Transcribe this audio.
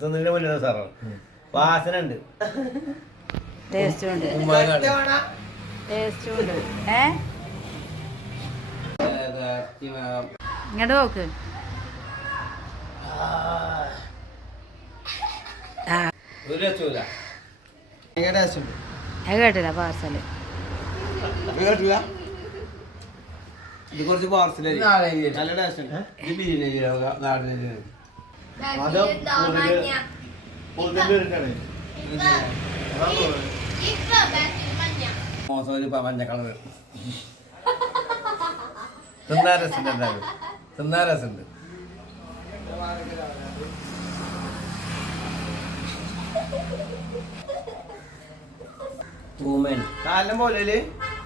തിന്നിട്ടില്ല സാറോ വാസന ഉണ്ട് ടേസ്റ്റുണ്ട് ഇങ്ങോട്ട് നോക്ക് കേട്ടില്ല പാർസല് ഇത് കുറച്ച് പാർസല് നല്ല ടേസ്റ്റ് ഉണ്ട് മഞ്ഞ കളറ് തിന്നാ രസമുണ്ട് എന്തായാലും തിന്നാ രസമുണ്ട് കാലം പോലെ